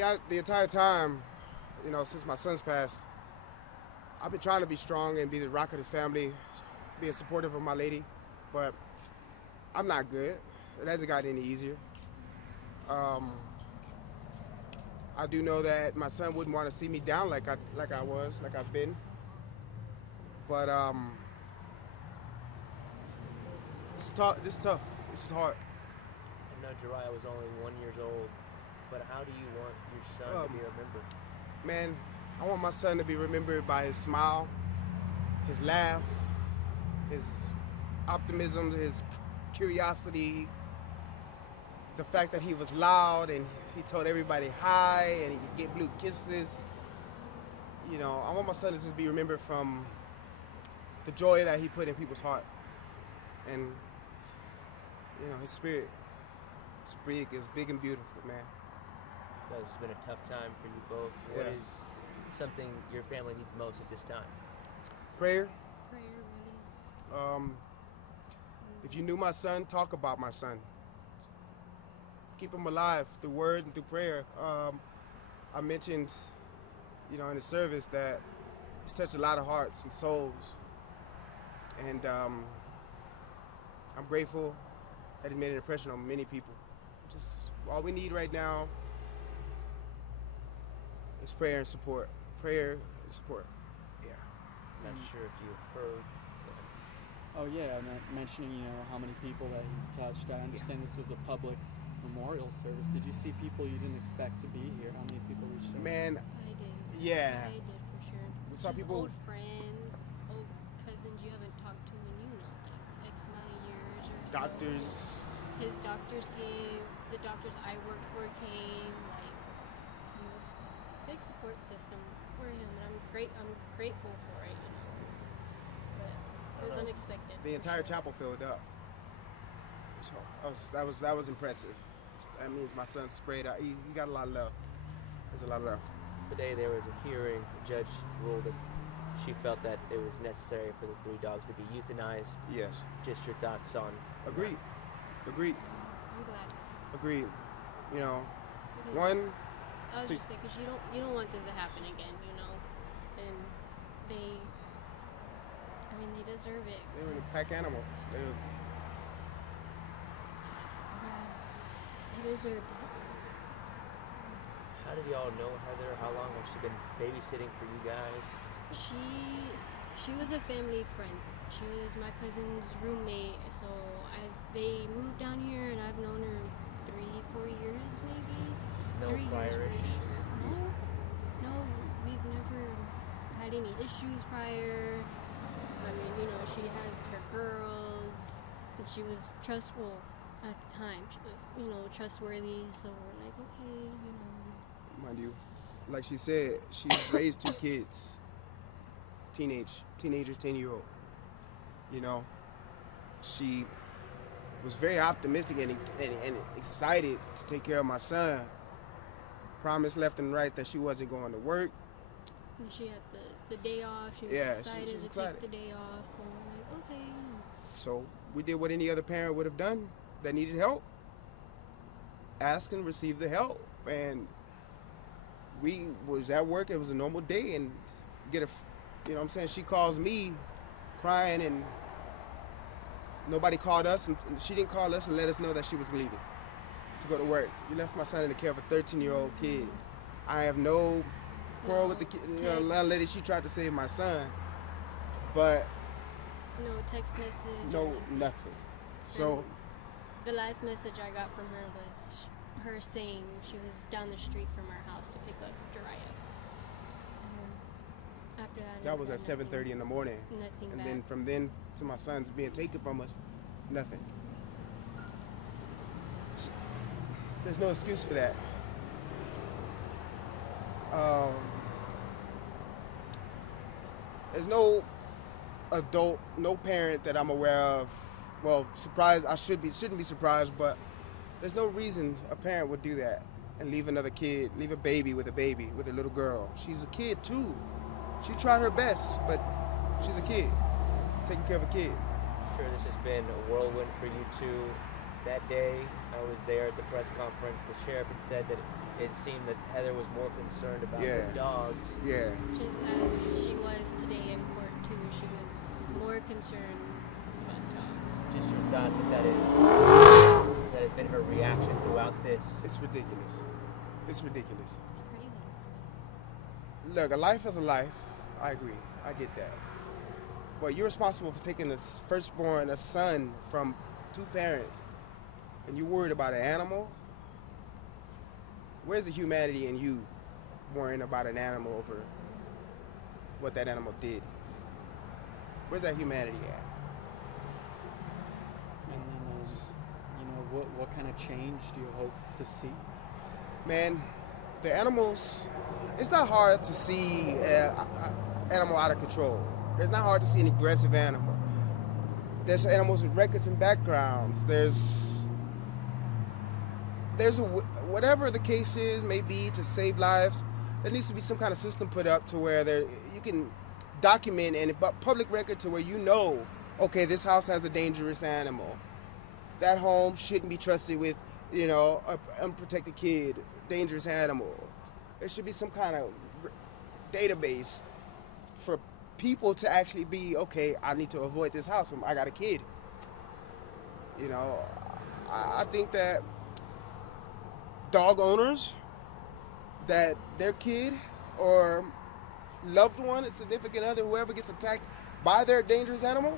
the entire time, since my son's passed, I've been trying to be strong and be the rock of the family, being supportive of my lady, but I'm not good. It hasn't gotten any easier. I do know that my son wouldn't want to see me down like I've been. But it's tough. This is hard. I know Jiriyah was only 1 year old, but how do you want your son to be remembered? Man, I want my son to be remembered by his smile, his laugh, his optimism, his curiosity, the fact that he was loud and he told everybody hi and he could get blue kisses. I want my son to just be remembered from the joy that he put in people's heart. And, his spirit is big and beautiful, man. It's been a tough time for you both. What is something your family needs most at this time? Prayer. Prayer, really. If you knew my son, talk about my son. Keep him alive through word and through prayer. I mentioned, in the service that he's touched a lot of hearts and souls. And I'm grateful that he's made an impression on many people. Just all we need right now is prayer and support. Prayer and support. Yeah. I'm not sure if you've heard. Oh yeah, mentioning how many people that he's touched. I understand this was a public memorial service. Did you see people you didn't expect to be here? How many people reached out? Man, I did. yeah. I did for sure. We saw Just people. old friends, old cousins you haven't talked to in X amount of years or so. Doctors. His doctors came. The doctors I worked for came. It was a big support system for him, and I'm grateful for it. But it was unexpected. The entire chapel filled up. So that was impressive. That means my son sprayed out. He got a lot of love. There's a lot of love. Today there was a hearing. The judge ruled that she felt that it was necessary for the 3 dogs to be euthanized. Yes. Just your thoughts on. Agreed. I'm glad. Agreed. Because One. I was just saying, because you don't want this to happen again, and they deserve it. They were pack animals. They deserved it. How did y'all know Heather? How long has she been babysitting for you guys? She was a family friend. She was my cousin's roommate. So they moved down here, and I've known her 3-4 years, maybe. No 3 prior years for issues? sure. No, we've never had any issues prior. She has her girls, and she was trustful at the time. She was, trustworthy. So we're like, okay, Mind you, like she said, she's raised 2 kids. Teenager, 10-year-old. She was very optimistic and excited to take care of my son. Promised left and right that she wasn't going to work. And she had the day off. She was excited to take the day off. And we're like, okay. So we did what any other parent would have done that needed help. Ask and receive the help. And we was at work. It was a normal day, and she calls me crying, and nobody called us, and she didn't call us and let us know that she was leaving to go to work. You left my son in the care of a 13-year-old kid. I have no quarrel with the kid. Lady, she tried to save my son, but no text message. No, nothing. So the last message I got from her was her saying she was down the street from our house to pick up Jiriyah. And after that was at 7:30 in the morning. Nothing and back. then from then to my son's being taken from us, nothing. There's no excuse for that. There's no adult, no parent that I'm aware of. Well, surprised, shouldn't be surprised, but there's no reason a parent would do that and leave another kid, leave a baby, with a little girl. She's a kid too. She tried her best, but she's a kid, taking care of a kid. Sure, this has been a whirlwind for you two. That day, I was there at the press conference. The sheriff had said that it seemed that Heather was more concerned about Yeah. the dogs. Yeah. Just as she was today in court too, she was more concerned about the dogs. Just your thoughts that has been her reaction throughout this. It's ridiculous. It's ridiculous. It's crazy. Look, a life is a life. I agree. I get that. But you're responsible for taking a firstborn, a son, from two parents, and you're worried about an animal? Where's the humanity in you worrying about an animal over what that animal did? Where's that humanity at? And then, what kind of change do you hope to see? Man, the animals, it's not hard to see an animal out of control. It's not hard to see an aggressive animal. There's animals with records and backgrounds. There's whatever the case is, may be to save lives, there needs to be some kind of system put up to where you can document and public record to where you know, okay, this house has a dangerous animal. That home shouldn't be trusted with, an unprotected kid, dangerous animal. There should be some kind of database for people to actually be, okay, I need to avoid this house when I got a kid. I think that dog owners, that their kid or loved one, a significant other, whoever gets attacked by their dangerous animal,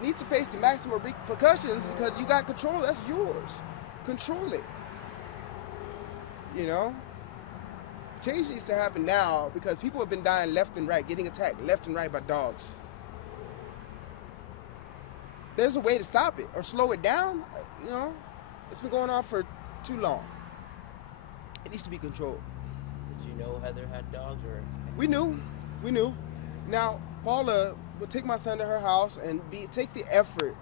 needs to face the maximum repercussions because you got control. That's yours. Control it. Change needs to happen now because people have been dying left and right, getting attacked left and right by dogs. There's a way to stop it or slow it down. It's been going on for too long. It needs to be controlled. Did you know Heather had dogs, or? We knew. Now, Paula would take my son to her house and take the effort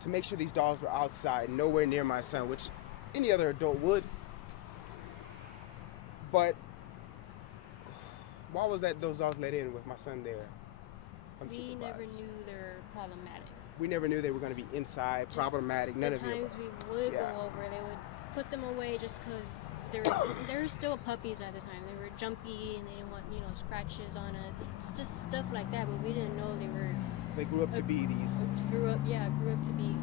to make sure these dogs were outside, nowhere near my son, which any other adult would. But why was those dogs let in with my son there? We never Unsupervised? knew they were problematic. We never knew they were going to be inside, problematic, none of the it. times we would go over, they would put them away just because they were still puppies at the time. They were jumpy and they didn't want scratches on us. It's just stuff like that, but we didn't know they were. They grew up to be these. Grew up to be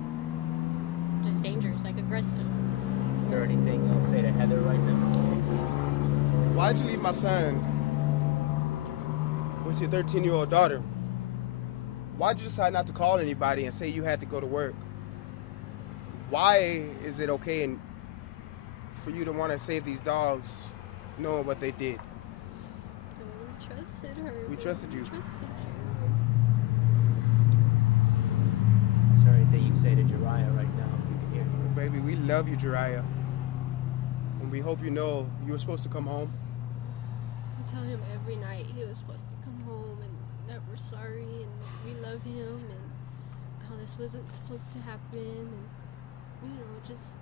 just dangerous, like aggressive. Is there anything you'll say to Heather right now? Why'd you leave my son with your 13-year-old daughter? Why'd you decide not to call anybody and say you had to go to work? Why is it okay for you to want to save these dogs knowing what they did? We trusted her. We trusted you. Trusted Is there anything you can say to Jiriyah right now? We can hear you. Baby, we love you, Jiriyah. And we hope you know you were supposed to come home. I tell him every night he was supposed to come home and that we're sorry and we love him and how this wasn't supposed to happen and just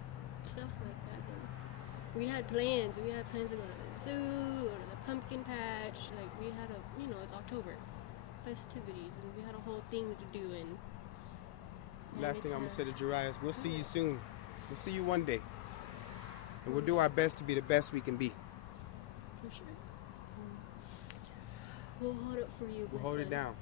stuff like that. And we had plans. We had plans to go to the zoo or to the pumpkin patch. Like we had it's October, festivities, and we had a whole thing to do. And Last thing I'm going to say to Jiriyah is we'll see you soon. We'll see you one day. And we'll do our best to be the best we can be. For sure. We'll hold it for you. We'll my hold it son. down.